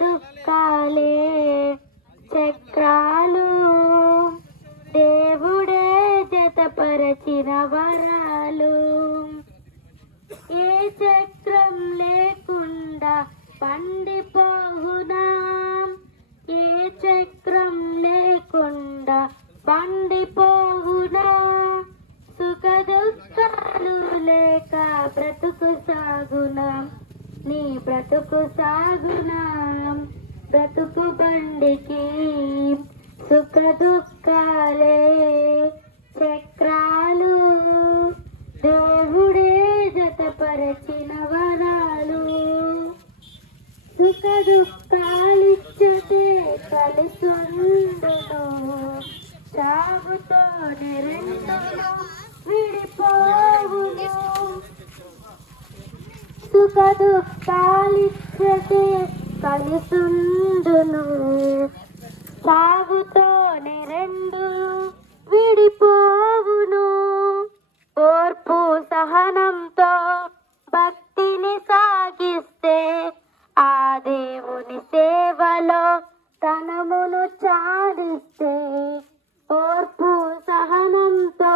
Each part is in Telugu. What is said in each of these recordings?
దుఃఖాలే చక్రాలు దేవుడే జతపరచిన వరాలు. ఏ చక్రం లేకుండా పండిపోవునా, ఏ చక్రం లేకుండా పండిపోవునా, సుఖ దుఃఖాలు లేక బ్రతుకు సాగునా, నీ బ్రతుకు సాగునా. బ్రతుకు బండికి సుఖ దుఃఖాలే చక్రాలు దేవుడే జతపరచిన వరాలు. సుఖ దుఃఖాలిచ్చటే కలిసుండును, చావుతోనే రెండును విడిపోవును. సుఖ దుఃఖాలిచ్చటే కలిసుండును, చావుతోనే రెండు విడిపోవును. ఓర్పు సహనంతో భక్తిని సాగిస్తే ఆ దేవుని సేవలో తనమును చాలిస్తే. ఓర్పు సహనంతో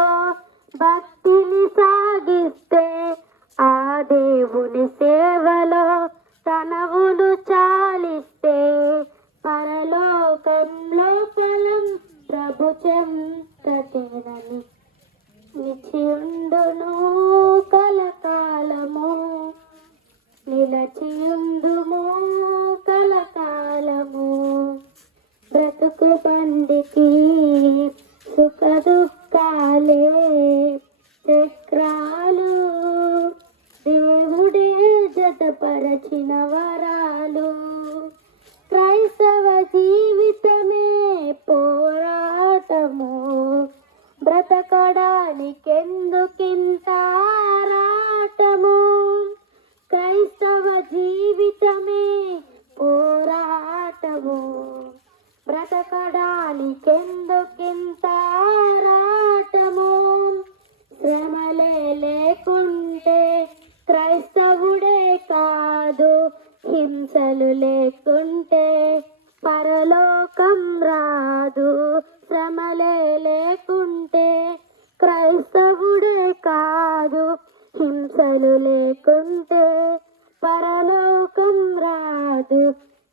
భక్తిని సాగిస్తే ఆ దేవుని సేవలో తనవును చాలిస్తే. పరలోకంలో ఫలం ప్రభు చెంతేనని నిలిచియుండును కలకాలము, నిలచియుందుము కలకాలము. బ్రతుకు బండికి సుఖ దుఃఖాలే చక్రాలు దేవుడే జతపరచిన వరాలు. క్రైస్తవ జీవితమే పోరాటము, బ్రతకడానికెందుకింత ఆరాటము. క్రైస్తవ జీవితమే పోరాటము, బ్రతకడానికెందుకింత ఆరాటము. శ్రమలే లేకుంటే క్రైస్తవుడే కాదు, హింసలు లేకుంటే పరలోకం రాదు. శ్రమలే లేకుంటే క్రైస్తవుడే కాదు, హింసలు లేకుంటే పరలోకం రాదు.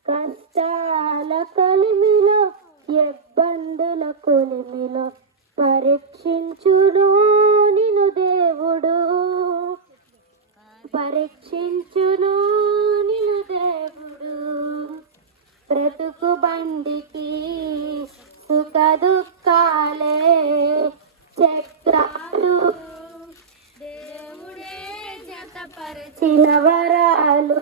కష్టాల కలిమిలో ఇబ్బందుల కొలిమిలో పరీక్షించును నిన్ను దేవుడు, పరీక్షించును నిన్ను దేవుడు. బ్రతుకు బండికి సుఖ దుఃఖాలే చక్రాలు దేవుడే జతపరచిన వరాలు.